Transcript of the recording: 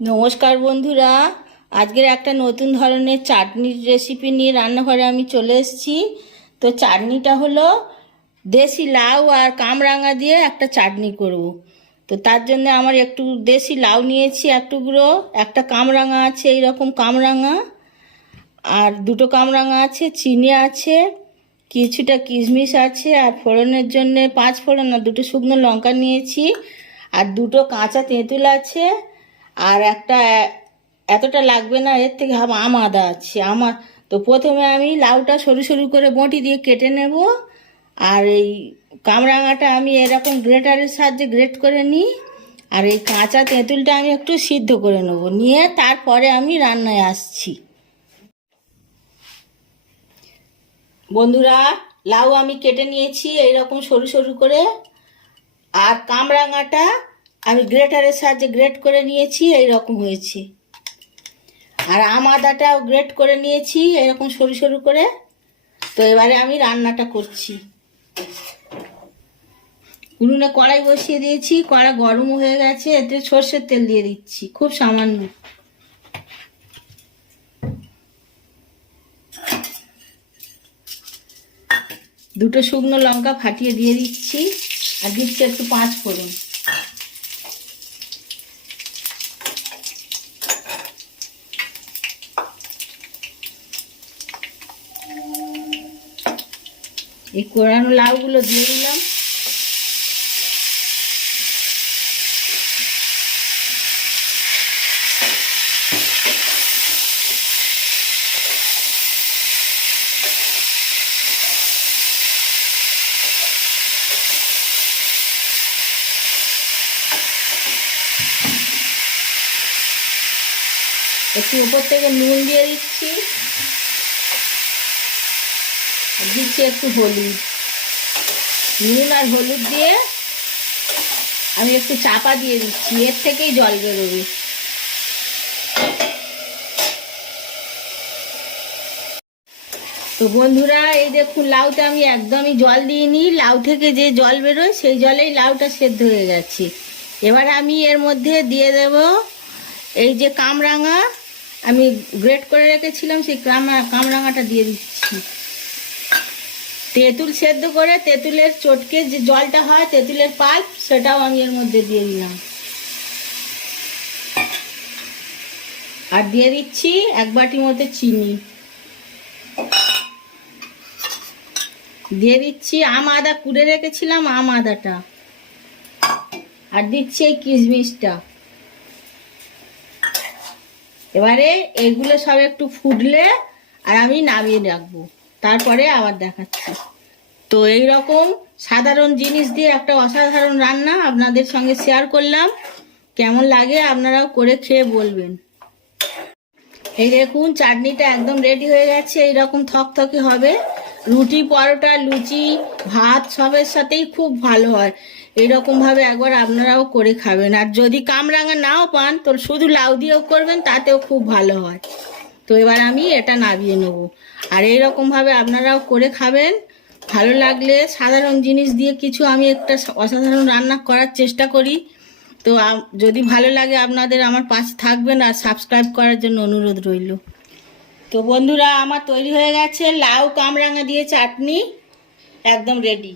নমস্কার বন্ধুরা, আজকের একটা নতুন ধরনের চাটনির রেসিপি নিয়ে রান্নাঘরে আমি চলে এসেছি। তো চাটনিটা হলো দেশি লাউ আর কামরাঙা দিয়ে একটা চাটনি করব। তো তার জন্য আমার একটু দেশি লাউ নিয়েছি এক টুকরো, একটা কামরাঙা আছে এইরকম কামরাঙা, আর দুটো কামরাঙা আছে, চিনি আছে, কিছুটা কিশমিশ আছে, আর ফোড়নের জন্য 5 ফোড়ন আর দুটো শুকনো লঙ্কা নিয়েছি, আর দুটো কাঁচা তেঁতুল আছে, আর একটা এতটা লাগবে না, এর থেকে আম আদা আছে আমার। তো প্রথমে আমি লাউটা সরু সরু করে বঁটি দিয়ে কেটে নেব, আর এই কামরাঙাটা আমি এরকম গ্রেটারের সাহায্যে গ্রেট করে নিই, আর এই কাঁচা তেঁতুলটা আমি একটু সিদ্ধ করে নেব, নিয়ে তারপরে আমি রান্নায় আসছি। বন্ধুরা, লাউ আমি কেটে নিয়েছি এইরকম সরু সরু করে, আর কামরাঙাটা আমি গ্রেটারের সাহায্যে গ্রেট করে নিয়েছি, এইরকম হয়েছে। আর আম আদাটাও গ্রেট করে নিয়েছি এরকম সরু সরু করে। তো এবারে আমি রান্নাটা করছি। উনুনে কড়াই বসিয়ে দিয়েছি, কড়াই গরম হয়ে গেছে, এতে সর্ষের তেল দিয়ে দিচ্ছি খুব সামান্য। দুটো শুকনো লঙ্কা ফাটিয়ে দিয়ে দিচ্ছি, আর দিচ্ছি একটু 5 ফোড়ন। এই কোরানো লাউগুলো দিয়ে দিলাম। একটু উপর থেকে নুন দিয়ে দিচ্ছি, দিচ্ছি একটু হলুদ। নুন আর হলুদ দিয়ে আমি একটু চাপা দিয়ে দিচ্ছি, এর থেকেই জল বেরোবে। তো বন্ধুরা, এই দেখুন লাউটা আমি একদমই জল দিইনি, লাউ থেকে যে জল বেরোয় সেই জলেই লাউটা সেদ্ধ হয়ে গেছে। এবার আমি এর মধ্যে দিয়ে দেব এই যে কামরাঙা আমি গ্রেট করে রেখেছিলাম, সেই কামরাঙাটা দিয়ে দিচ্ছি। তেঁতুল সেদ্ধ করে তেঁতুলের চটকে যে জলটা হয়, তেঁতুলের পাল্প, সেটাও আমি এর মধ্যে দিয়ে দিলাম। আর দিয়ে দিচ্ছি 1 বাটি মতো চিনি। দিয়ে দিচ্ছি আম আদা কুড়ে রেখেছিলাম, আম আদাটা। আর দিচ্ছি এই কিশমিশটা। এবারে এগুলো সব একটু ফুটলে আর আমি নামিয়ে রাখবো, তারপরে আবার দেখাচ্ছি। তো এই রকম সাধারণ জিনিস দিয়ে একটা অসাধারণ রান্না আপনাদের সঙ্গে শেয়ার করলাম। কেমন লাগে আপনারাও করে খেয়ে বলবেন। এই দেখুন চাটনিটা একদম রেডি হয়ে গেছে, এইরকম থকথকে হবে। রুটি, পরোটা, লুচি, ভাত সবের সাথেই খুব ভালো হয়। এইরকমভাবে একবার আপনারাও করে খাবেন। আর যদি কামরাঙা নাও পান তো শুধু লাউ দিয়েও করবেন, তাতেও খুব ভালো হয়। তো এবার আমি এটা নামিয়ে নেব। আর এইরকমভাবে আপনারাও করে খাবেন। ভালো লাগলে সাধারণ জিনিস দিয়ে কিছু আমি একটা অসাধারণ রান্না করার চেষ্টা করি। তো যদি ভালো লাগে আপনাদের আমার পাশে থাকবেন, আর সাবস্ক্রাইব করার জন্য অনুরোধ রইল। তো বন্ধুরা, আমার তৈরি হয়ে গেছে লাউ কামরাঙা দিয়ে চাটনি, একদম রেডি।